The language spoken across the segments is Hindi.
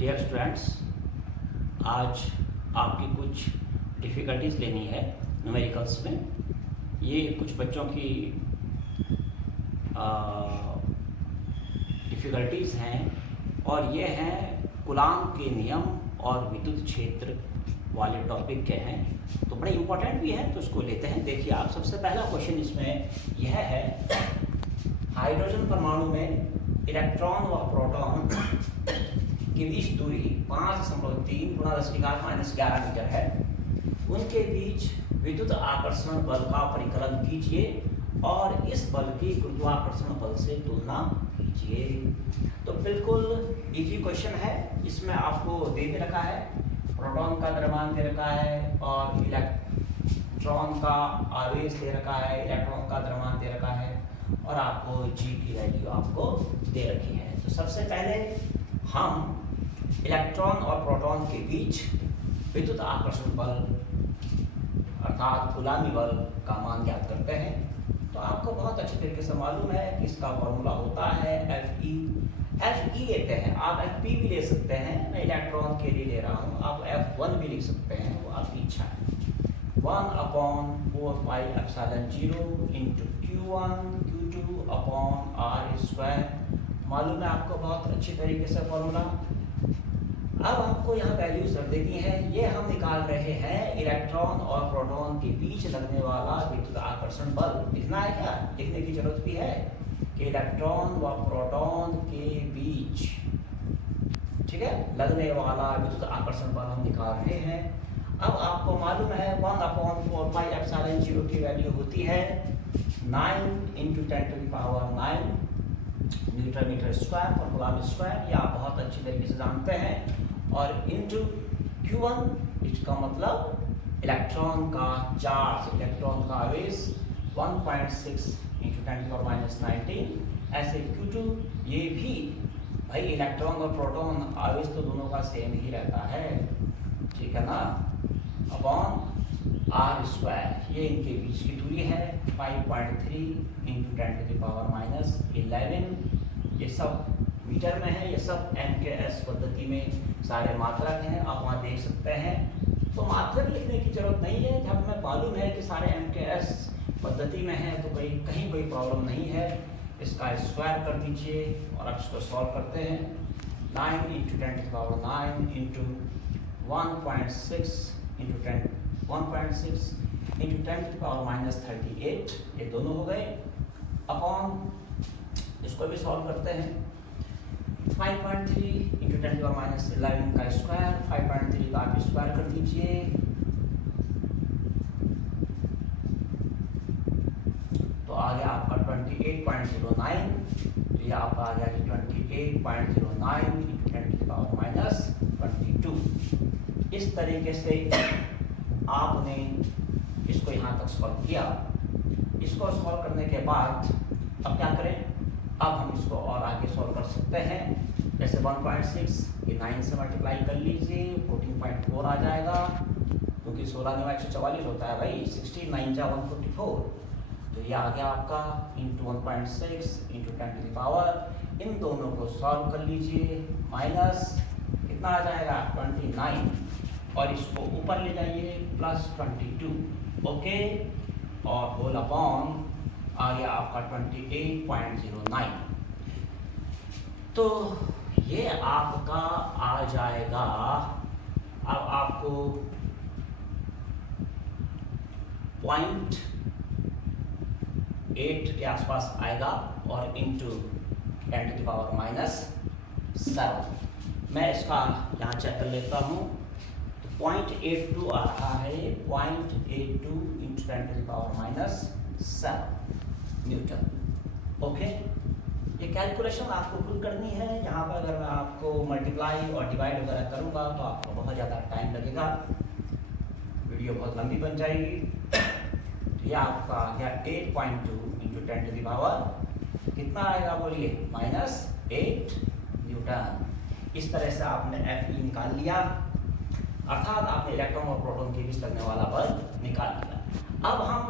डियर स्टूडेंट्स, आज आपकी कुछ डिफ़िकल्टीज लेनी है न्यूमेरिकल्स में। ये कुछ बच्चों की डिफ़िकल्टीज हैं और ये हैं कूलाम के नियम और विद्युत क्षेत्र वाले टॉपिक के हैं, तो बड़े इम्पोर्टेंट भी हैं, तो उसको लेते हैं। देखिए आप, सबसे पहला क्वेश्चन इसमें यह है, हाइड्रोजन परमाणु में इलेक्ट्रॉन व प्रोटॉन के बीच दूरी 5.3 × 10⁻⁻11 मीटर है। उनके बीच विद्युत आकर्षण बल का परिकलन कीजिए और इस बल की गुरुत्वाकर्षण बल से तुलना कीजिए। तो बिल्कुल इजी क्वेश्चन है। इसमें आपको दे रखा है, प्रोटॉन का द्रव्यमान दे रखा है और इलेक्ट्रॉन का आवेश दे रखा है, इलेक्ट्रॉन का द्रव्यमान दे रखा है और आपको जी की वैल्यू आपको दे रखी है। तो सबसे पहले हम इलेक्ट्रॉन और प्रोटॉन के बीच विद्युत आकर्षण बल अर्थात कूलामी बल का मान ज्ञात करते हैं। तो आपको बहुत अच्छे तरीके से मालूम है कि इसका फॉर्मूला होता है Fe लेते हैं, आप Fp भी ले सकते हैं, मैं इलेक्ट्रॉन के लिए ले रहा हूँ, आप F1 भी लिख सकते हैं, वो आपकी इच्छा है। 1/4πε0 × Q1 Q2/r²। मालूम है आपको बहुत अच्छी तरीके से फॉर्मूला। अब आपको यहाँ वैल्यूज रख देनी है। ये हम निकाल रहे हैं इलेक्ट्रॉन और प्रोटॉन के बीच लगने वाला विद्युत आकर्षण बल। लिखना है क्या? लिखने की जरूरत भी है कि इलेक्ट्रॉन व प्रोटॉन के बीच, ठीक है, लगने वाला विद्युत आकर्षण बल हम निकाल रहे हैं। अब आपको मालूम है 1/4πε0 की वैल्यू होती है 9 × 10⁹ न्यूटन मीटर स्क्वायर और कूलम स्क्वायर। ये आप बहुत अच्छी तरीके से जानते हैं। और इंटू Q1, इसका मतलब इलेक्ट्रॉन का चार्ज, इलेक्ट्रॉन का आवेश 1.6 × 10⁻⁻19। ऐसे Q2, ये भी भाई इलेक्ट्रॉन और प्रोटॉन आवेश तो दोनों का सेम ही रहता है, ठीक है ना, अपॉन r²। ये इनके बीच की दूरी है 5.3 × 10⁻11। ये सब मीटर में है, ये सब MKS पद्धति में सारे मात्रक हैं, आप वहाँ देख सकते हैं। तो मात्रक लिखने की जरूरत नहीं है, जब हमें मालूम है कि सारे MKS पद्धति में है तो कहीं कोई प्रॉब्लम नहीं है। इसका स्क्वायर कर दीजिए और आप इसको सॉल्व करते हैं। 9 × 10⁹ × 10⁻38, ये दोनों हो गए, अपॉन इसको भी सॉल्व करते हैं। 5.3 × 10⁻11 का स्क्वायर, 5.3 का आप स्क्वायर कर दीजिए, तो आ गया आपका 28.09। तो ये आपका आ गया कि 28.09 × 10⁻22। इस तरीके से आपने इसको यहाँ तक सॉल्व किया। इसको सॉल्व करने के बाद अब क्या करें? अब हम इसको और आगे सॉल्व कर सकते हैं। जैसे 1.6 ये 9 से मल्टीप्लाई कर लीजिए, 14.4 आ जाएगा, क्योंकि 16 9 144 होता है भाई, 16 9 जा 144। तो ये आ गया आपका इंटू 1.6 × 10⁻। इन दोनों को सॉल्व कर लीजिए, माइनस कितना आ जाएगा 29, और इसको ऊपर ले जाइए +22, ओके, और होल अपॉन आ गया आपका 28.09। तो ये आपका आ जाएगा, अब आपको 0.8 के आसपास आएगा और इंटू 10⁻⁻7। मैं इसका यहाँ चेक कर लेता हूँ। 0.82 आ रहा है, 0.82 × 10⁻⁻7 न्यूटन, ओके। ये कैलकुलेशन आपको खुद करनी है। यहाँ पर अगर मैं आपको मल्टीप्लाई और डिवाइड वगैरह करूँगा तो आपको बहुत ज़्यादा टाइम लगेगा, वीडियो बहुत लंबी बन जाएगी। तो ये आपका आ गया 8.2 × 10⁻, कितना आएगा बोलिए, -8 न्यूटन। इस तरह से आपने Fe निकाल लिया, अर्थात आपने इलेक्ट्रॉन और प्रोटॉन के बीच लगने वाला बल निकाल लिया। अब हम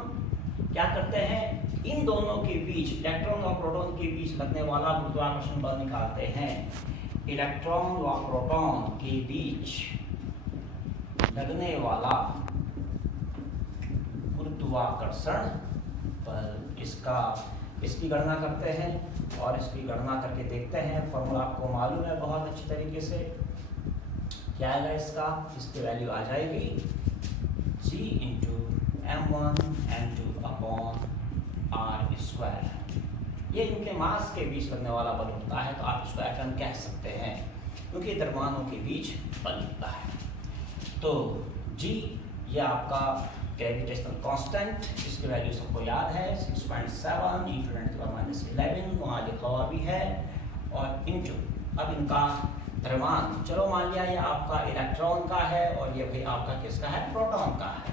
क्या करते हैं, इन दोनों के बीच, इलेक्ट्रॉन और प्रोटॉन के बीच लगने वाला गुरुत्वाकर्षण बल निकालते हैं। इलेक्ट्रॉन व प्रोटॉन के बीच लगने वाला गुरुत्वाकर्षण बल, इसकी गणना करते हैं और इसकी गणना करके देखते हैं। फॉर्मूला आपको मालूम है बहुत अच्छी तरीके से। क्या आएगा इसकी वैल्यू आ जाएगी G into m1 m2 upon r square. ये इनके मास के बीच लगने वाला बल होता है, तो आप इसको Fm कह सकते हैं क्योंकि द्रव्यमानों के बीच बल लगता है। तो G ये आपका ग्रेविटेशनल कांस्टेंट, जिसकी वैल्यू सबको याद है 6.7 इंटू 10⁻11 वहाँ लिखा हुआ भी है, और इंटू अब इनका द्रव्यमान, चलो मान लिया ये आपका इलेक्ट्रॉन का है और ये भाई आपका किसका है, प्रोटॉन का है।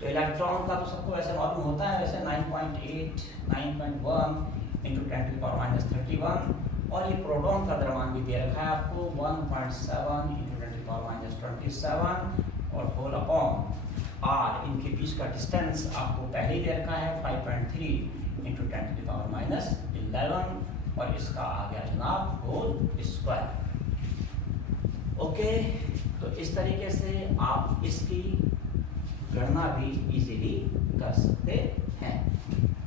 तो इलेक्ट्रॉन का तो सबको वैसे मालूम होता है, वैसे 9.8 9.1 इंटू 10⁻31, और ये प्रोटॉन का द्रव्यमान भी दे रखा है आपको 1.7 इंटू 10⁻27 और होल अपॉन r। इनके बीच का डिस्टेंस आपको पहले ही दे रखा है 5.3 इंटू 10⁻11, और इसका आ गया जनाब होल स्क्वायर। ओके, तो इस तरीके से आप इसकी गणना भी इजीली कर सकते हैं।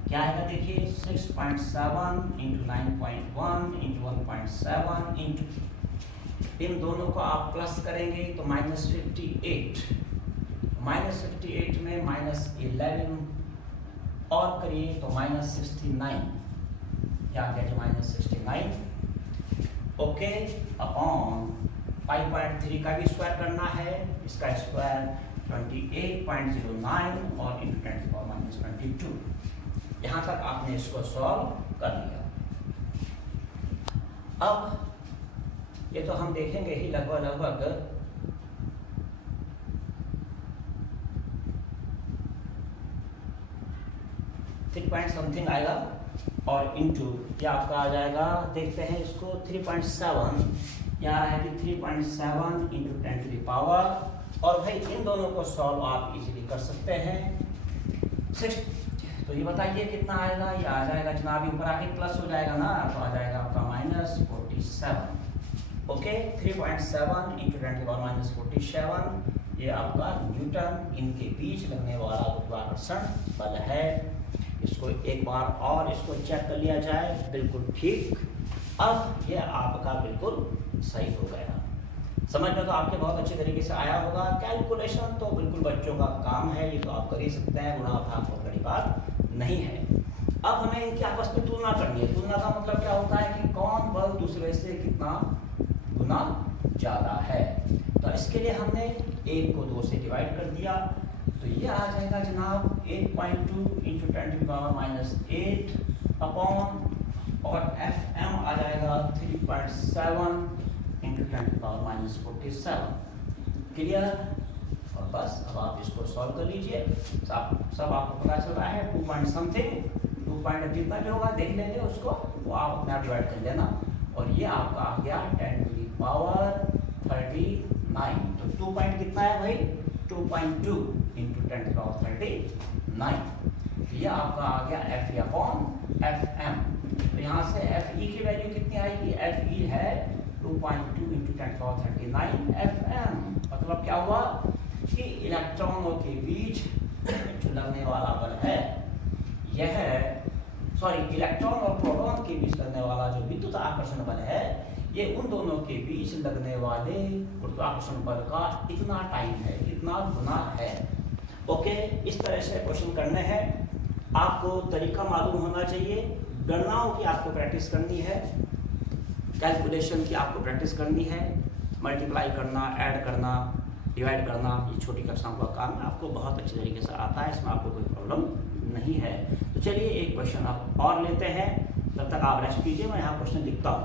क्या आएगा देखिए 6.7 इंटू 9.1 इंटू 1.7 इंटू, इन दोनों को आप प्लस करेंगे तो -58, -58 में -11 और करिए तो -69, क्या गया जी -69। ओके, अपॉन 5.3 का भी स्क्वायर करना है, इसका स्क्वायर 28.09 और इंटू 10⁻22। यहाँ तक आपने इसको सॉल्व कर लिया। अब ये तो हम देखेंगे ही लगभग 3 पॉइंट समथिंग आएगा, और इंटू ये आपका आ जाएगा, देखते हैं इसको 3.7, क्या है कि 3.7 इंटू 10 टू द पावर, और भाई इन दोनों को सॉल्व आप इजीली कर सकते हैं। 6, तो ये बताइए कितना आएगा, ये आ जाएगा जनाब ऊपर आके प्लस हो जाएगा ना, तो आ जाएगा आपका -47। ओके, 3.7 इंटू 10⁻47 ये आपका न्यूटन इनके बीच लगने वाला गुरुत्वाकर्षण बल है। इसको एक बार और इसको चेक कर लिया जाए, बिल्कुल ठीक। अब ये आपका बिल्कुल सही हो गया। समझ में तो आपके बहुत अच्छे तरीके से आया होगा। कैलकुलेशन तो बिल्कुल बच्चों का काम है, ये तो आप कर ही सकते हैं, गुणा भाग बहुत बड़ी बात नहीं है। अब हमें इनकी आपस में तुलना करनी है। तुलना का मतलब क्या होता है कि कौन बल दूसरे से कितना गुना ज़्यादा है। तो इसके लिए हमने 1 को 2 से डिवाइड कर दिया, तो ये आ जाएगा जनाब 8.2 इंटू 10⁻8 अपॉन, और Fm आ जाएगा 3.7 इंटू 10⁻47। क्लियर? और बस अब आप इसको सॉल्व कर लीजिए। सब आपको पता चल रहा है 2 पॉइंट समथिंग, 2 पॉइंट जितना भी होगा देख लेंगे उसको, वो आप अपने आप डिवाइड कर लेना। और ये आपका आ गया 10 टू द पावर 39। तो 2 पॉइंट कितना है भाई, 2.2 इंटू 10 टू द पावर 39। ये आपका आ गया Fe अपॉन Fm। तो यहाँ से Fe की वैल्यू कितनी आएगी, Fe है 2.2 into 10 to the power 39 Fm। मतलब क्या हुआ कि इलेक्ट्रॉनों के बीच जो लगने वाला बल है यह, इलेक्ट्रॉन और प्रोटॉन के बीच लगने वाला जो विद्युत आकर्षण बल है, ये उन दोनों के बीच लगने वाले गुरुत्वाकर्षण बल का इतना टाइम है, इतना गुना है। ओके, इस तरह से क्वेश्चन करने हैं। आपको तरीका मालूम होना चाहिए, गणनाओं की आपको प्रैक्टिस करनी है, कैलकुलेशन की आपको प्रैक्टिस करनी है, मल्टीप्लाई करना, ऐड करना, डिवाइड करना, ये छोटी कक्षाओं का काम है, आपको बहुत अच्छे तरीके से आता है, इसमें आपको कोई प्रॉब्लम नहीं है। तो चलिए एक क्वेश्चन आप और लेते हैं, तब तक आप रेस्ट कीजिए, मैं यहाँ क्वेश्चन लिखता हूँ।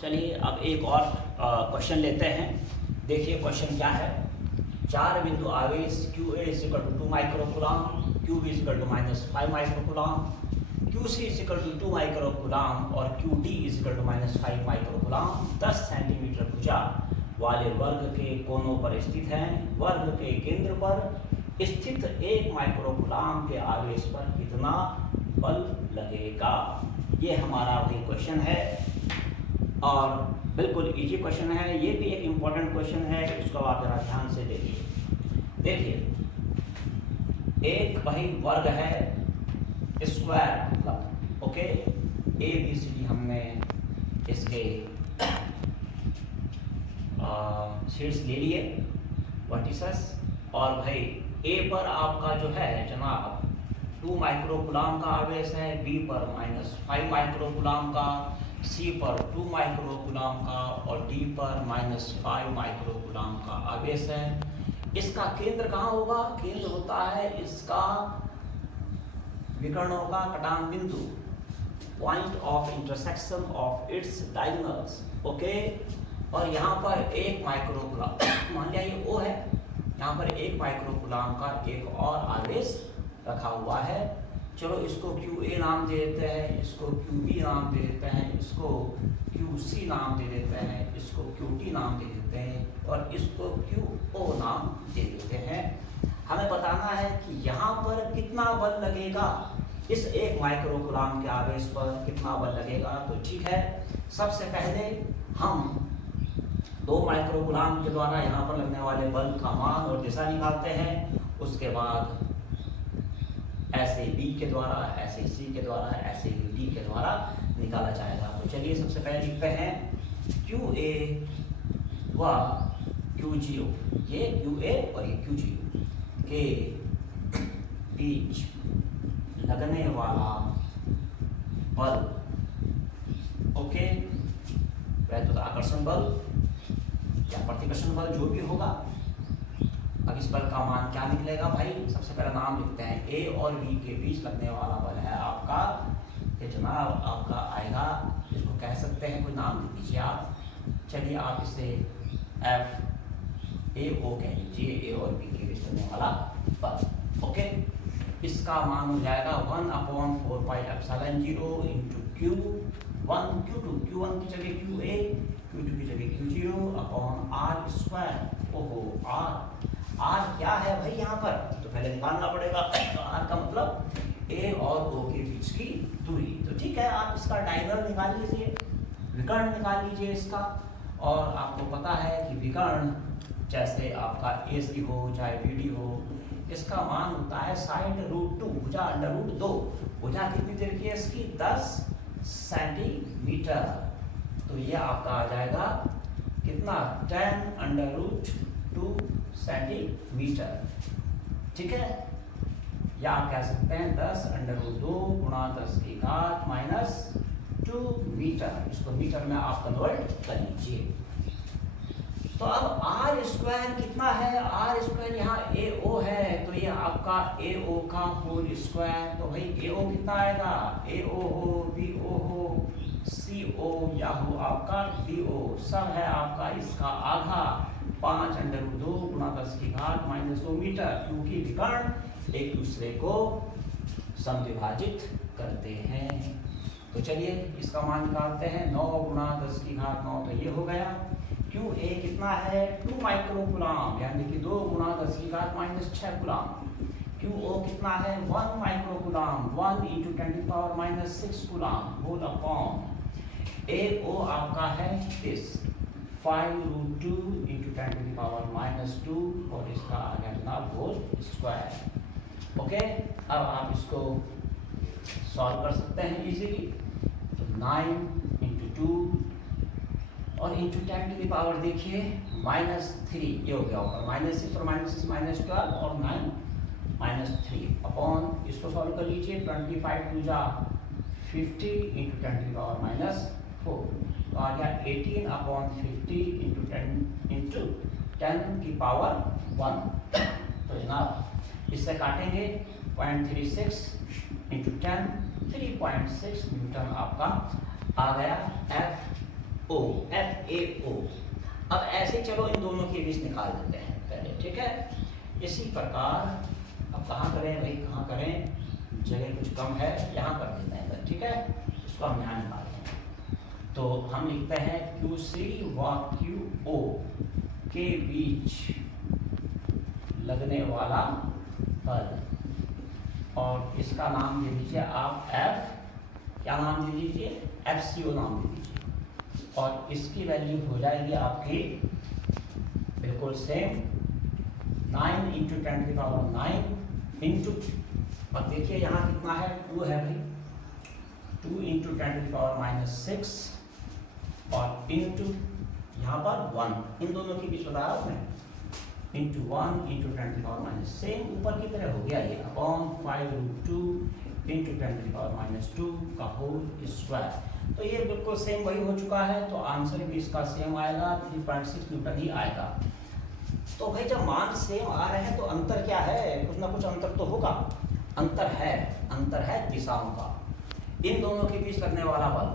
चलिए अब एक और क्वेश्चन लेते हैं। देखिए क्वेश्चन क्या है। 4 बिंदु आवेश QA = 2 microcoulomb, QB = -5 microcoulomb, QC = 2 microcoulomb और QD = -5 माइक्रोकूलम 10 सेंटीमीटर भुजा वाले वर्ग के कोनों पर स्थित हैं। वर्ग के केंद्र पर स्थित 1 माइक्रोकूलम के आवेश पर कितना बल लगेगा, ये हमारा वही क्वेश्चन है। और बिल्कुल इजी क्वेश्चन है, ये भी एक इम्पोर्टेंट क्वेश्चन है, इसको आप जरा ध्यान से देखिए। देखिए एक वही वर्ग है स्क्वायर मतलब, okay, A B C D हमने इसके शीट्स ले लिए वर्टिसेस, और भाई ए पर आपका जो है जनाब 2 माइक्रोकूलम का आवेश है, बी पर -5 माइक्रोकूलम का, सी पर 2 माइक्रोकूलम का और डी पर -5 माइक्रोकूलम का आवेश है। इसका केंद्र कहाँ होगा? केंद्र होता है इसका विकर्णों का कटान बिंदु, point of intersection of its diagonals, okay. और यहाँ पर 1 माइक्रोकूलम, मान लिया ये O है, यहाँ पर 1 माइक्रोकूलम का एक और आवेश रखा हुआ है। चलो इसको QA नाम दे देते हैं, इसको QB नाम दे देते हैं, इसको QC नाम दे देते हैं, इसको QT नाम दे देते हैं और इसको QO नाम दे देते हैं। हमें बताना है कि यहाँ पर कितना बल लगेगा, इस 1 माइक्रोकूलम के आवेश पर कितना बल लगेगा। तो ठीक है, सबसे पहले हम 2 माइक्रोकूलम के द्वारा यहाँ पर लगने वाले बल का मान और दिशा निकालते हैं। उसके बाद ऐसे बी के द्वारा, ऐसे सी के द्वारा, ऐसे डी के द्वारा निकाला जाएगा। तो चलिए सबसे पहले लिखते हैं QA व QO, ये QA और ये QO के बीच लगने वाला बल, ओके, वैद्युत आकर्षण बल या प्रतिकर्षण बल जो भी होगा। अब इस बल का मान क्या निकलेगा भाई? सबसे पहला नाम लिखते हैं, ए और बी के बीच लगने वाला बल है आपका, ये जनाब आपका आएगा, इसको कह सकते हैं, कोई नाम दे दीजिए आप। चलिए आप इसे FAO कह लीजिए, ए और बी के बीच लगने वाला बल, ओके। इसका मान हो जाएगा 1/4πε0 इंटू Q1 Q2, Q1 की जगह QA, Q2 की जगह Q0 अपॉन R स्क्वायर। ओहो, R क्या है भाई यहाँ पर? तो पहले निकालना पड़ेगा। तो R का मतलब A और O के बीच की दूरी। तो ठीक है, आप इसका डायगोनल निकाल लीजिए, विकर्ण निकाल लीजिए इसका। और आपको पता है कि विकर्ण जैसे आपका AC हो चाहे BD हो, इसका मान होता है sin√2 भुजा √2। भुजा कितनी देर की है इसकी? 10 सेंटीमीटर। तो ये आपका आ जाएगा कितना? 10√2 सेंटीमीटर, ठीक है। या आप कह सकते हैं 10√2 गुणा 10 की घात -2 मीटर। इसको मीटर में आप कन्वर्ट कर लीजिए। तो अब R स्क्वायर कितना है? R स्क्वायर यहाँ AO है, तो ये आपका AO का होल स्क्वायर। तो भाई AO कितना आएगा? AO हो, BO हो, CO या हो आपका DO, सब है आपका इसका आधा, 5√2 गुणा 10 की घात -2 मीटर, क्योंकि विकर्ण एक दूसरे को समद्विभाजित करते हैं। तो चलिए इसका मान निकालते हैं। 9 गुणा 10 की घात 9, तो ये हो गया। QA कितना है? 2 माइक्रोकूलम, यानी कि 2 गुणा 10 की घात -6 कूलम। QO कितना है? 1 microcoulomb, 1 × 10⁻⁻6 coulomb whole upon AO आपका है दिस 5√2 × 10⁻⁻2 और इसका आ गया जनाब होल स्क्वायर, ओके। अब आप इसको सॉल्व कर सकते हैं इजीली। तो 9 × 2 और इंटू 10⁻, देखिए -3, ये हो गया ऊपर -6 और -6 -12 और 9 -3 अपॉन, इसको सॉल्व कर लीजिए। 25 2 जा 50 × 10⁻⁻4, तो आ गया 18/50 × 10⁻1। तो जनाब इससे काटेंगे 0.36 × 10, 3.6 न्यूटन आपका आ गया FAO। अब ऐसे चलो इन दोनों के बीच निकाल देते हैं पहले, ठीक है। इसी प्रकार अब कहाँ करें भाई, कहाँ करें? जगह कुछ कम है, यहाँ कर देते हैं, ठीक है। इसको हम यहाँ निकालते हैं। तो हम लिखते हैं QC व QO के बीच लगने वाला बल, और इसका नाम दे दीजिए आप F, क्या नाम दे दीजिए? FCO नाम दे दीजिए, और इसकी वैल्यू हो जाएगी आपकी बिल्कुल सेम 9 इंटू 10 की पावर 9 इंटू, और देखिए यहाँ कितना है 2 है भाई, 2 इंटू 10 की पावर -6 और इंटू यहाँ पर 1, इन दोनों के बीच बताया आपने, इंटू 1 इंटू 10 की पावर माइनस, सेम ऊपर की तरह हो गया ये, अपॉन 5√2 इंटू 10 की पावर -2 का होल स्क्वायर। तो ये बिल्कुल सेम वही हो चुका है, तो आंसर भी इसका सेम आएगा, 3.6 न्यूटन ही आएगा। तो भाई जब मान सेम आ रहे हैं तो अंतर क्या है, कुछ ना कुछ अंतर तो होगा। अंतर है दिशाओं का। इन दोनों के बीच लगने वाला बल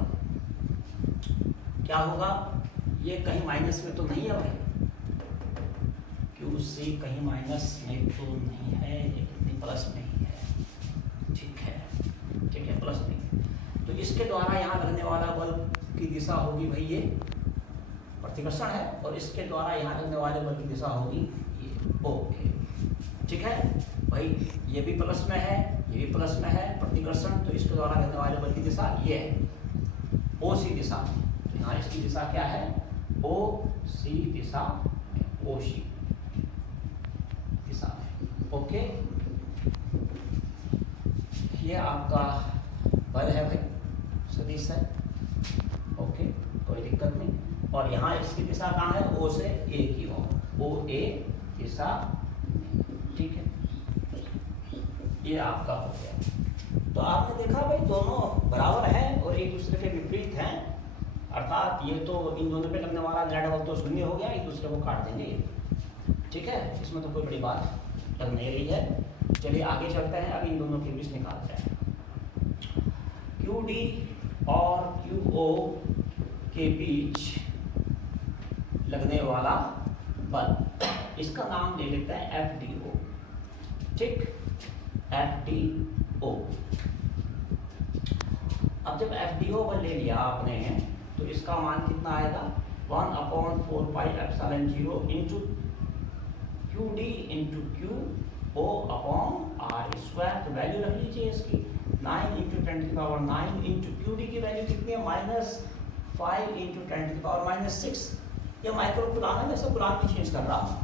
क्या होगा, ये कहीं माइनस में तो नहीं है भाई, क्यू सी कहीं माइनस में तो नहीं है, ये कहीं प्लस में ही है, ठीक है प्लस में। तो इसके द्वारा यहाँ लगने वाला बल की दिशा होगी भाई ये प्रतिकर्षण है, और इसके द्वारा यहाँ लगने वाले बल की दिशा होगी ये, ओके ठीक है भाई, ये भी प्लस में है, ये भी प्लस में है प्रतिकर्षण, तो इसके द्वारा लगने वाले बल की दिशा ये है ओ सी दिशा। तो यहाँ इसकी दिशा क्या है, ओ सी दिशा, ओ सी दिशा में, ओके। ये आपका बल है भाई, सदिश है, ओके कोई दिक्कत नहीं। और यहाँ इसकी दिशा कहाँ है, ओ से ए की ओर, ओ ए दिशा, ठीक है, ये आपका हो गया। तो आपने देखा भाई दोनों बराबर हैं और एक दूसरे के विपरीत हैं, अर्थात ये तो इन दोनों पे लगने वाला नेट बल तो शून्य हो गया, एक दूसरे को काट देंगे, ठीक है, इसमें तो कोई बड़ी बात लग नहीं रही है। चलिए आगे चलते हैं, अब इन दोनों के बीच निकालते हैं। क्यू डी और क्यू ओ के बीच लगने वाला बल, इसका नाम ले लेते हैं एफ डी ओ, ठीक, एफ डी ओ। अब जब एफ डी ओ बल ले लिया आपने तो इसका मान कितना आएगा, 1/4πε0 into Q D into Q O upon R square. तो वैल्यू रख लीजिए इसकी, 9 इंटू 10 की पावर 9 इंटू क्यू डी की वैल्यू कितनी है, -5 इंटू 10 की पावर -6। ये माइक्रो कुलाम है, जैसे कुलाम में चेंज कर रहा हूँ,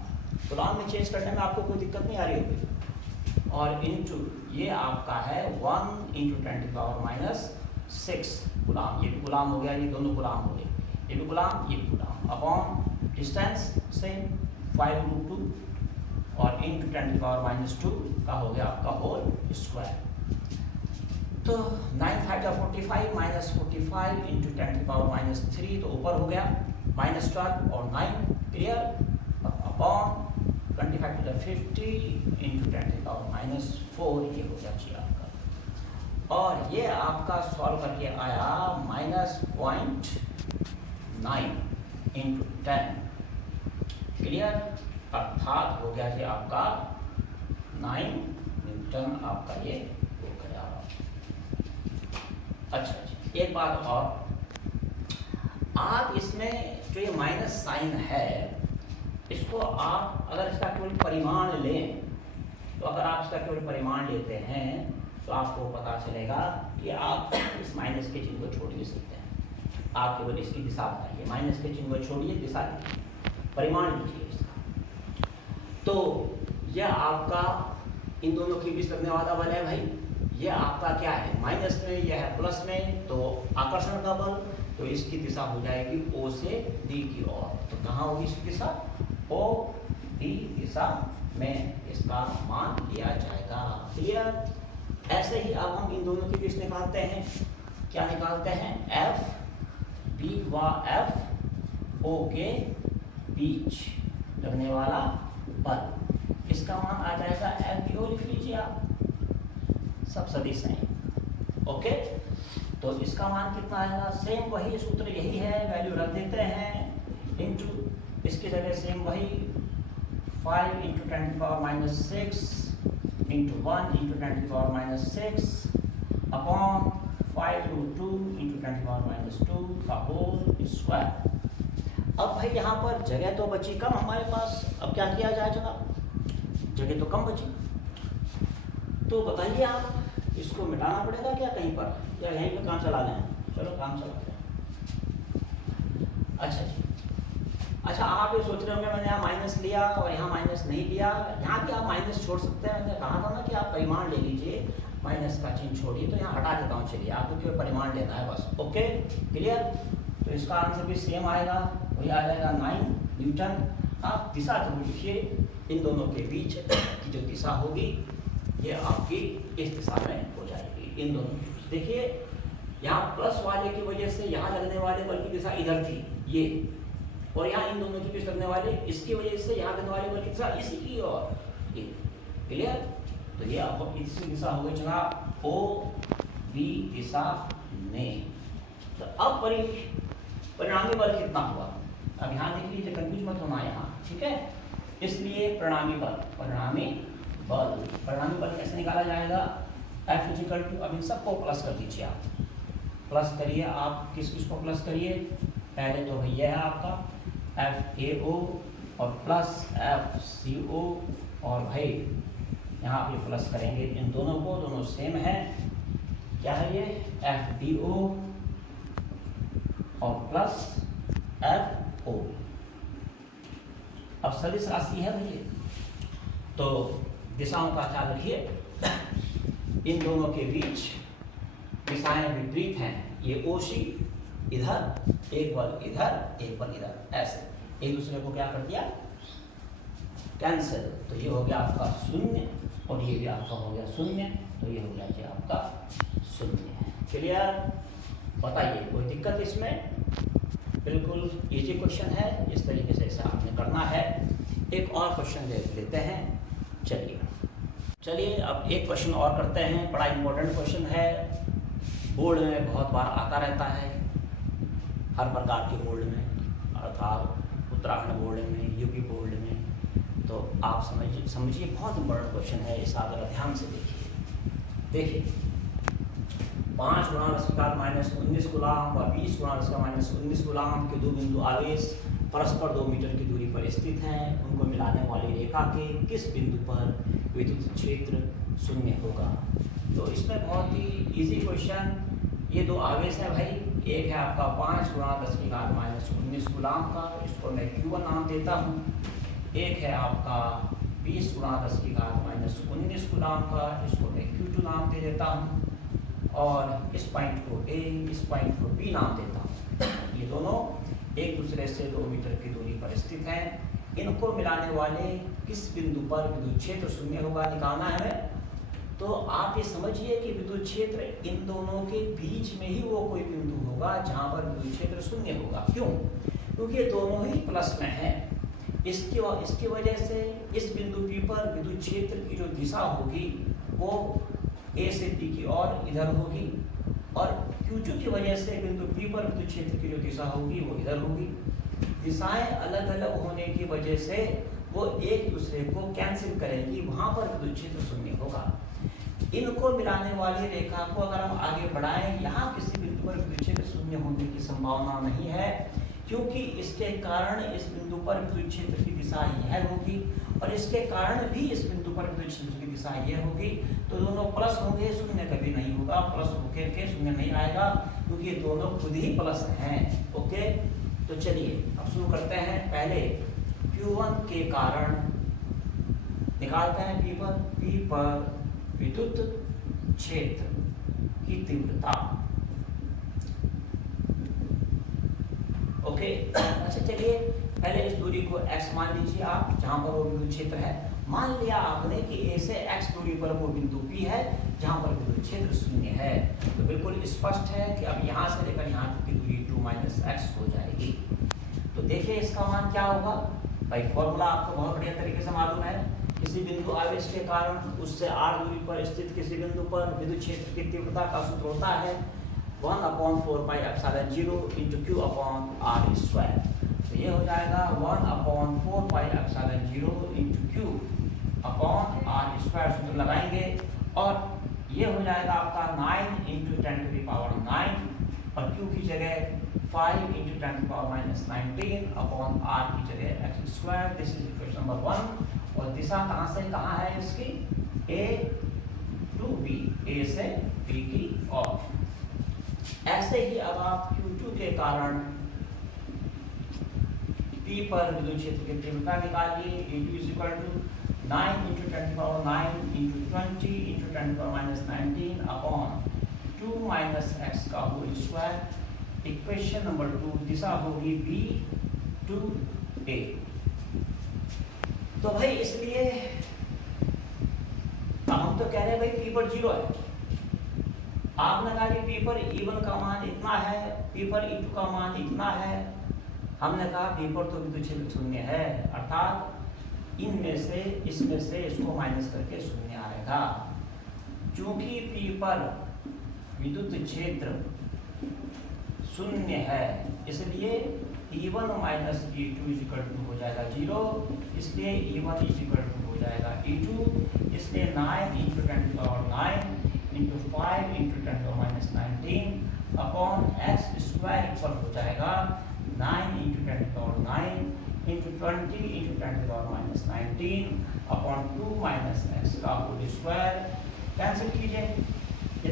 कुलाम में चेंज करने में आपको कोई दिक्कत नहीं आ रही होगी। और इंटू ये आपका है 1 इंटू 10 की पावर -6 गुलाम, ये भी गुलाम हो गया, ये दोनों गुलाम हो गए, ये भी गुलाम ये भी गुलाम, अपॉन डिस्टेंस सेम 5√2 और इंटू 10 की पावर -2 का हो गया आपका होल स्क्वायर। तो 9 × 5 = 45 -45 इंटू 10 की पावर -3, तो ऊपर हो गया -12 और 9 clear, upon 25 to the 50 into 10 की पावर -4, ये हो गया जी आपका। और ये आपका सॉल्व करके आया -0.9 इंटू 10 क्लियर, अर्थात हो गया जी आपका 9 न्यूटन आपका ये हो गया। अच्छा जी, एक बात और, आप इसमें जो ये माइनस साइन है, इसको आप अगर इसका केवल परिमाण लें, तो अगर आप इसका केवल परिमाण लेते हैं तो आपको पता चलेगा कि आप इस माइनस के चिन्ह को छोड़ भी सकते हैं। आप केवल इसकी दिशा बताइए, माइनस के चिन्ह को छोड़िए, दिशा लीजिए, परिमाण लीजिए इसका। तो यह आपका इन दोनों के बीच लगने वाला बल है भाई, यह आपका क्या है, माइनस में, यह है प्लस में, तो आकर्षण का बल, तो इसकी दिशा हो जाएगी ओ से डी की ओर। तो कहाँ होगी इसकी दिशा, ओ डी दिशा में इसका मान लिया जाएगा, क्लियर। ऐसे ही अब हम इन दोनों के बीच निकालते हैं, क्या निकालते हैं, एफ बी व एफ ओ के बीच लगने वाला बल, इसका मान आ जाएगा एफ बी ओ, लिख लीजिए आप, सब सदिश हैं, ओके। तो इसका मान कितना आएगा, सेम वही सूत्र यही है, वैल्यू रख देते हैं, इंटू इसकी जगह सेम वही 5 इंटू 10 की पावर -6 इंटू 1 इंटू 10 की पावर -6 अपॉन 5√2 इंटू 10 की पावर -2 का होल स्क्वायर। अब भाई यहाँ पर जगह तो बची कम हमारे पास, अब क्या किया जाए जनाब, जगह तो कम बची, तो बताइए आप, इसको मिटाना पड़ेगा क्या कहीं पर, या यहीं पर काम चला लें, चलो काम चलाते हैं। अच्छा जी, अच्छा आप ये सोच रहे होंगे मैंने यहाँ माइनस लिया और यहाँ माइनस नहीं लिया, यहाँ भी आप माइनस छोड़ सकते हैं। मैंने कहा था ना कि आप परिमाण ले लीजिए, माइनस का चिन्ह छोड़िए, तो यहाँ हटा देता हूँ। चलिए आपको केवल परिमाण लेना है बस। Okay clear. तो इसका आंसर भी सेम आएगा, वही आ जाएगा 9 न्यूटन। आप दिशा जरूर लिखिए, इन दोनों के बीच की जो दिशा होगी ये आपकी इस दिशा में हो जाएगी। इन दोनों देखिए, यहाँ प्लस वाले की वजह से यहाँ लगने वाले बल की दिशा इधर थी ये, और यहाँ इन दोनों के बीच लगने वाले इसकी वजह से यहाँ लगने वाले बल की दिशा इसी की और ये। क्लियर। तो ये आपको इसकी दिशा हो गई जनाब ओ बी दिशा में। तो अब परिणामी बल कितना हुआ, अब यहाँ देख लीजिए, कंफ्यूज मत होना यहाँ, ठीक है। इसलिए परिणामी बल कैसे निकाला जाएगा, F इक्वल टू, अब इन सबको प्लस कर दीजिए आप, प्लस करिए आप, किस किस को प्लस करिए, पहले तो भैया है आपका FAO और प्लस FCO, और भाई यहाँ पे प्लस करेंगे इन दोनों को, दोनों सेम है, क्या है ये FDO और प्लस FO। अब सदिश राशि है भैया, तो दिशाओं का ख्याल रखिए, इन दोनों के बीच दिशाएं विपरीत हैं। ये OC इधर, एक बल इधर, एक बल इधर, ऐसे एक दूसरे को क्या कर दिया, कैंसिल। तो ये हो गया आपका 0 और ये भी आपका हो गया 0, तो ये हो गया जी आपका 0। क्लियर। बताइए कोई दिक्कत इसमें, बिल्कुल इजी क्वेश्चन है, इस तरीके से इसे आपने करना है। एक और क्वेश्चन लेते हैं। चलिए अब एक क्वेश्चन और करते हैं, बड़ा इंपॉर्टेंट क्वेश्चन है, बोर्ड में बहुत बार आता रहता है, हर प्रकार के बोर्ड में, अर्थात उत्तराखंड बोर्ड में, यूपी बोर्ड में। तो आप समझिए बहुत इंपॉर्टेंट क्वेश्चन है, इस आप ध्यान से देखिए 5 × 10⁻19 कूलाम और 20 × 10⁻19 कूलाम के दो बिंदु आवेश परस्पर 2 मीटर की दूरी पर स्थित हैं। उनको मिलाने वाली रेखा के किस बिंदु पर विद्युत क्षेत्र 0 होगा। तो इसमें बहुत ही इजी क्वेश्चन, ये दो आवेश है भाई, एक है आपका 5 × 10⁻19 कूलाम का, इसको मैं Q1 नाम देता हूँ। एक है आपका 20 × 10⁻19 कूलाम का, इसको मैं Q2 नाम दे देता हूँ। और इस पॉइंट को A, इस पॉइंट को B नाम देता हूँ। ये दोनों एक दूसरे से 2 मीटर की दूरी पर स्थित हैं। इनको मिलाने वाले किस बिंदु पर विद्युत क्षेत्र 0 होगा, निकालना है हमें। तो आप ये समझिए कि विद्युत क्षेत्र इन दोनों के बीच में ही वो कोई बिंदु होगा जहाँ पर विद्युत क्षेत्र 0 होगा। क्यों? क्योंकि ये दोनों ही प्लस में हैं। इसकी वजह से इस बिंदु P पर विद्युत क्षेत्र की जो दिशा होगी वो A से B की ओर इधर होगी, और Q2 की वजह से बिंदु P पर विद्युत क्षेत्र की जो दिशा होगी वो इधर होगी। दिशाएं अलग अलग होने की वजह से वो एक दूसरे को कैंसिल करेंगी, वहां पर विद्युत क्षेत्र 0 होगा। इनको मिलाने वाली रेखा को अगर हम आगे बढ़ाएं, यहाँ किसी बिंदु पर विद्युत क्षेत्र 0 होने की संभावना नहीं है, क्योंकि इसके कारण इस बिंदु पर विद्युत क्षेत्र की दिशा यह होगी, और इसके कारण भी इस बिंदु पर विद्युत क्षेत्र की दिशा यह होगी। तो दोनों प्लस होंगे, 0 कभी नहीं होगा, प्लस होकर के 0 नहीं आएगा, क्योंकि ये दोनों खुद ही प्लस हैं। ओके, तो चलिए अब शुरू करते हैं। पहले Q1 के कारण निकालते हैं P पर विद्युत क्षेत्र की तीव्रता। ओके, अच्छा चलिए पहले इस दूरी को x मान लीजिए आप, जहां पर वो विद्युत क्षेत्र है। मान लिया आपने कि A से x दूरी पर वो बिंदु P है जहां पर विद्युत क्षेत्र 0 है। तो बिल्कुल स्पष्ट है कि अब यहां से लेकर यहां तक की दूरी 2 - x हो जाएगी। तो देखिए इसका मान क्या होगा भाई, फॉर्मूला आपको बहुत बढ़िया तरीके से मालूम है। किसी बिंदु आवेश के कारण उससे r दूरी पर स्थित किसी बिंदु पर विद्युत क्षेत्र की तीव्रता का सूत्र होता है 1/4πε0 × Q/r²। तो ये हो जाएगा 1/4πε0 × Q/r², सूत्र लगाएंगे, और ये हो जाएगा आपका 9 × 10⁹ और Q की जगह 5 × 10⁻19 अपॉन r की जगह x²। This is equation number 1। और दिशा कहाँ से कहाँ है इसकी, A to B, A से B की ओर। ऐसे ही अब आप Q2 के कारण पी पर विद्युत क्षेत्र की तीव्रता निकालिए। E2 is equal to 9 × 10⁻9 × 20 × 10⁻19 upon 2 - x का होल स्क्वायर। इक्वेशन नंबर 2 दिशा होगी B2A। तो भाई इसलिए हम तो कह रहे हैं भाई पी पर 0 है। आपने कहा कि पी पर E1 का मान इतना है, पी पर E2 का मान इतना है। हमने कहा पी पर तो विद्युत क्षेत्र शून्य है, अर्थात इनमें से इसमें से इसको माइनस करके शून्य आएगा। चूंकि पी पर विद्युत क्षेत्र शून्य है इसलिए E1 minus E2 is equal to हो जाएगा 0, इसलिए E1 इज इक्वल टू हो जाएगा E2, इसलिए 9 × 10⁻9 × 5 × 10⁻19 अपॉन x स्क्वायर इक्वल हो जाएगा 9 × 10⁻9 × 20 × 10⁻19 अपॉन 2 - x का होल स्क्वायर। कैंसिल कीजिए, ये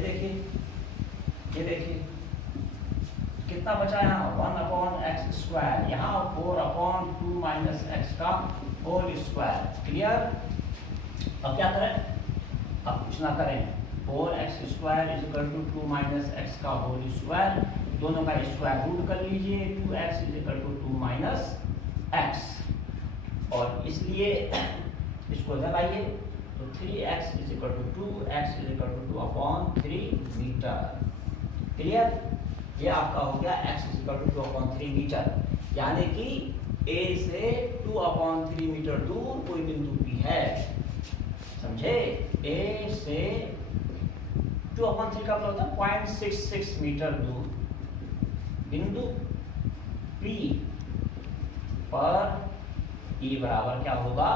देखिए कितना बचा यहाँ 1/x², यहाँ 4/2 - x का होल स्क्वायर। क्लियर। अब क्या करें, अब कुछ ना करें, 4x² = 2 - x का होल स्क्वायर, दोनों का स्क्वायर रूट कर लीजिए। 2x = 2 - x, और इसलिए इसको दबाइए तो 3x = 2, x = 2/3 मीटर। क्लियर। ये आपका हो गया x = 2/3 मीटर, यानी कि A से 2/3 मीटर दूर कोई बिंदु P है। समझे। A से 2/3 का मतलब होता है 0.66 मीटर दूर बिंदु P पर E बराबर क्या होगा,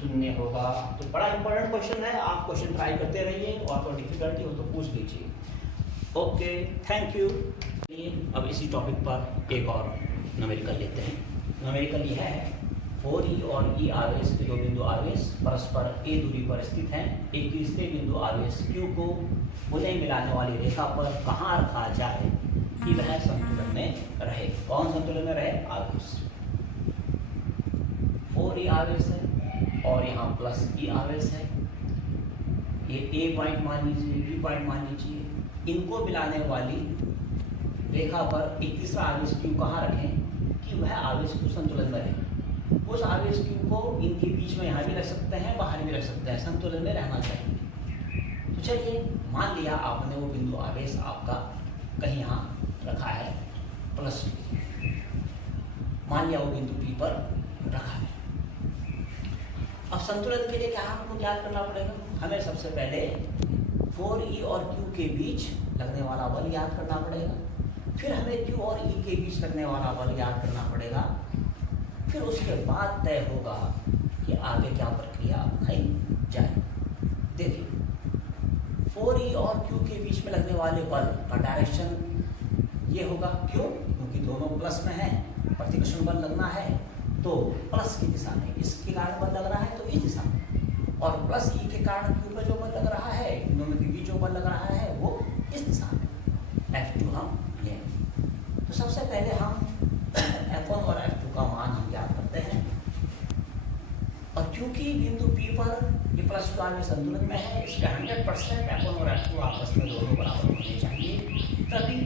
0 होगा। तो बड़ा इंपॉर्टेंट क्वेश्चन है, आप क्वेश्चन ट्राई करते रहिए और तो डिफिकल्टी हो तो पूछ लीजिए। Okay, thank you. अब इसी टॉपिक पर एक और न्यूमेरिकल लेते हैं। न्यूमेरिकल यह है 4E और E आवेश के दो बिंदु आवेश परस्पर a दूरी पर स्थित हैं। एक तीसरे बिंदु आवेश Q को उन्हें मिलाने वाली रेखा पर कहाँ रखा जाए कि वह संतुलन में रहे। कौन संतुलन में रहे, आवेश। 4E आवेश है और यहाँ +E आवेश है। ये A पॉइंट मान लीजिए, B पॉइंट मान लीजिए। इनको मिलाने वाली रेखा पर एक तीसरा आवेश Q कहाँ रखें कि वह आवेश को संतुलन में रहे। उस आवेश Q को इनके बीच में यहाँ भी रख सकते हैं, बाहर भी रख सकते हैं, संतुलन में रहना चाहिए। तो चलिए, मान लिया आपने वो बिंदु आवेश आपका कहीं यहाँ रखा है +2, मान लिया वो बिंदु P पर रखा है। अब संतुलन के लिए क्या हमको याद करना पड़ेगा, हमें सबसे पहले 4E और Q के बीच लगने वाला बल याद करना पड़ेगा। फिर हमें Q और E के बीच लगने वाला बल याद करना पड़ेगा। फिर उसके बाद तय होगा कि आगे क्या प्रक्रिया अपनाई जाए। देखिए, 4E और Q के बीच में लगने वाले बल का डायरेक्शन ये होगा। क्यों? क्योंकि दोनों प्लस में है, प्रतिकर्षण बल लगना है तो प्लस की दिशा में, इसके कारण बल लग रहा है तो इस दिशा में, और +E के कारण Q पर जो बल लग रहा है, दोनों के बीच जो बल लग रहा है वो इस दिशा में, F2 हम लें। तो सबसे पहले हम F1 और F2 का मान हम याद करते हैं। और क्योंकि बिंदु P पर ये +2 आवेश संतुलन में है, इसलिए 100% F1 और F2 आपस में दोनों बराबर होने चाहिए, तभी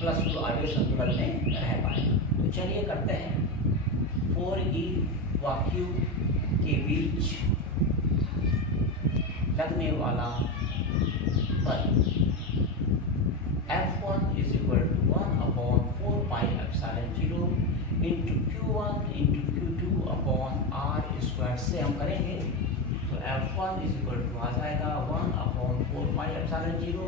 +2 आवेश संतुलन में रह पाएगा। तो चलिए करते हैं। 4E व Q के बीच लगने वाला बल F1 = 1/4πε0 × Q1 × Q2/r² से हम करेंगे तो F1 = आ जाएगा 1/4πε0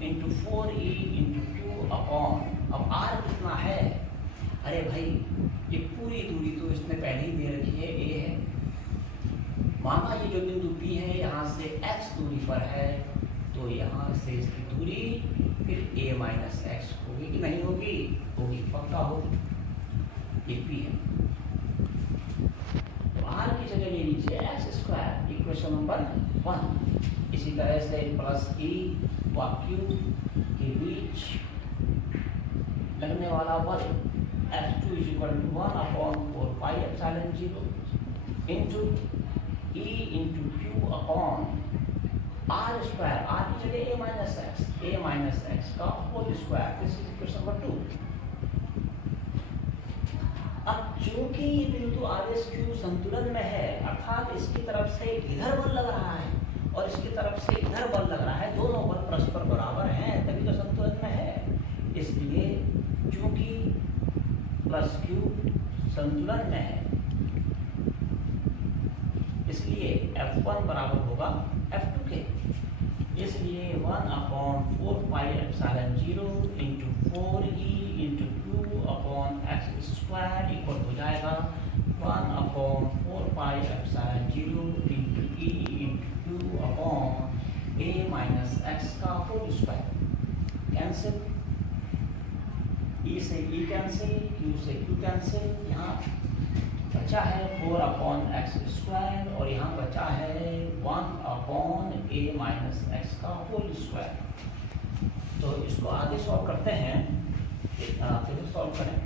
× 4E × Q अब R कितना है, अरे भाई ये पूरी दूरी तो इसने पहले ही दे रखी है, A है। माना ये जो बिंदु P है यहाँ से x दूरी पर है, तो यहाँ से इसकी दूरी फिर A - x होगी कि नहीं होगी, होगी, पक्का होगी। ये P है, तो R की जगह ले लीजिए x², इक्वेशन नंबर 1। इसी तरह से +E व Q के बीच लगने वाला बल F2 is equal to 1 upon 4 pi epsilon 0 into E into Q upon R square, R की जगह A minus x का whole square. This is equation number 2. अब चूंकि ये बिंदु आवेश Q संतुलन में है, अर्थात इसकी तरफ से इधर बल लग रहा है और इसकी तरफ से इधर बल लग रहा है, दोनों बल परस्पर बराबर हैं, तभी तो संतुलन में है. इसलिए चूंकि प्लस Q संतुलन में है, इसलिए F1 बराबर होगा F2 के. इसलिए 1 upon 4 pi epsilon 0 into 4E into Q upon x square equal हो जाएगा 1 upon 4 pi epsilon 0 into E into Q upon A minus x का होल स्क्वायर. कैंसिल, E से E कैंसिल, Q से Q कैंसिल. यहाँ बचा है 4 अपॉन एक्स स्क्वायर और यहाँ बचा है 1 अपॉन A माइनस एक्स का होल स्क्वायर. तो इसको आगे सॉल्व करते हैं. फिर सॉल्व करें,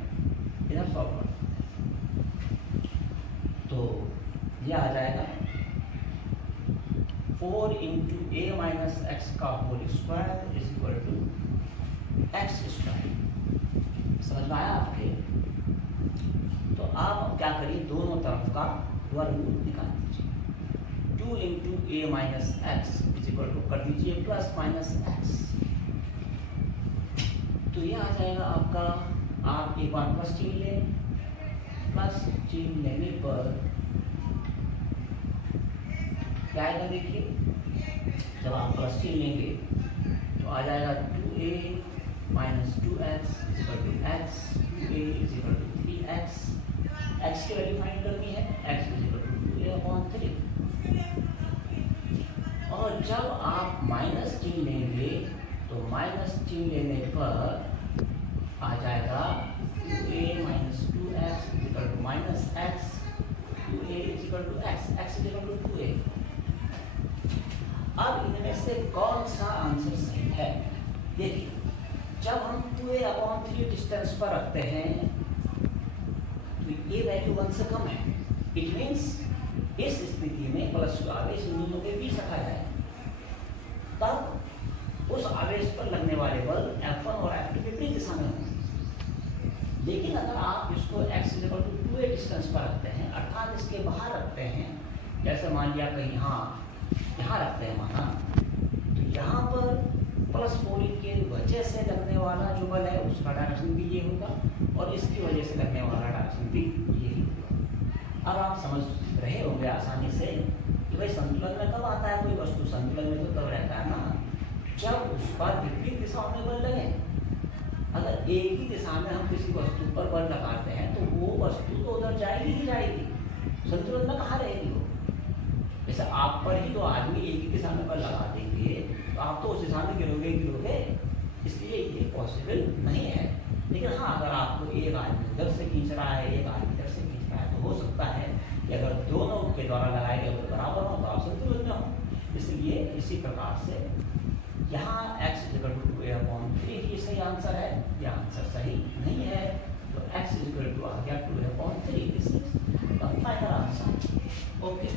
इधर सॉल्व करें तो यह आ जाएगा 4 इंटू A माइनस एक्स का whole square is equal to x square. समझ में आया आपके? तो आप क्या करिए, दोनों तरफ का वर्गमूल निकाल दीजिए. 2 into A minus x is equal to कर दीजिए प्लस माइनस एक्स. तो ये आ जाएगा आपका, आप एक बार प्लस चिन्ह लें, प्लस चिन्ह लेने पर क्या आएगा देखिए, जब आप प्लस चिन्ह लेंगे तो आ जाएगा 2A minus 2x is equal to x. 2A is equal to 3x. x की वैल्यू फाइंड करनी है, x is equal to 2A upon 3. और जब आप माइनस चिन्ह लेंगे तो माइनस चिन्ह लेने पर आ जाएगा 2A minus 2x is equal to minus x. 2A is equal to x, x is equal to 2A. अब इनमें से कौन सा आंसर सही है? देखिए, जब हम 2A अपॉन 3 डिस्टेंस पर रखते हैं तो ये वैल्यू 1 से कम है. इट मीन्स इस स्थिति में प्लस आवेश दोनों के बीच रखा जाए, तब उस आवेश पर लगने वाले बल F1 और F2 विपरीत दिशा में होंगे. लेकिन अगर आप इसको x equal to 2A distance पर रखते हैं, अर्थात इसके बाहर रखते हैं, जैसे मान लिया कहीं यहाँ रखते हैं माना, तो यहाँ पर प्लस 4 के वजह से लगने वाला जो बल है उसका डायरेक्शन भी ये होगा और इसकी वजह से लगने वाला डायरेक्शन भी ये होगा. अब आप समझ रहे होंगे आसानी से कि भाई संतुलन में कब आता है कोई वस्तु? संतुलन में तो तब रहता है ना जब उस पर विपरीत दिशाओं में बल लगे. अगर एक ही दिशा में हम किसी वस्तु पर बल लगाते हैं तो वो वस्तु तो उधर जाएगी ही जाएगी, संतुलन में कहाँ रहेगी वो? जैसे आप पर ही दो आदमी एक ही दिशा में बल लगा देंगे तो आप तो उस दिशा में गिरोगे, इसलिए ये पॉसिबल नहीं है. लेकिन हाँ, अगर आपको एक आदमी इधर से खींच रहा है, एक आदमी इधर से खींच रहा है, तो हो सकता है कि अगर दोनों के द्वारा लगाए गए बल बराबर हो तो आप संतुलन में हो. इसलिए इसी प्रकार से यहाँ x equal to 2A upon 3 ही सही आंसर है. यह आंसर सही नहीं है, तो x इक्वल टू आ गया 2A upon 3. This is the final answer. Okay.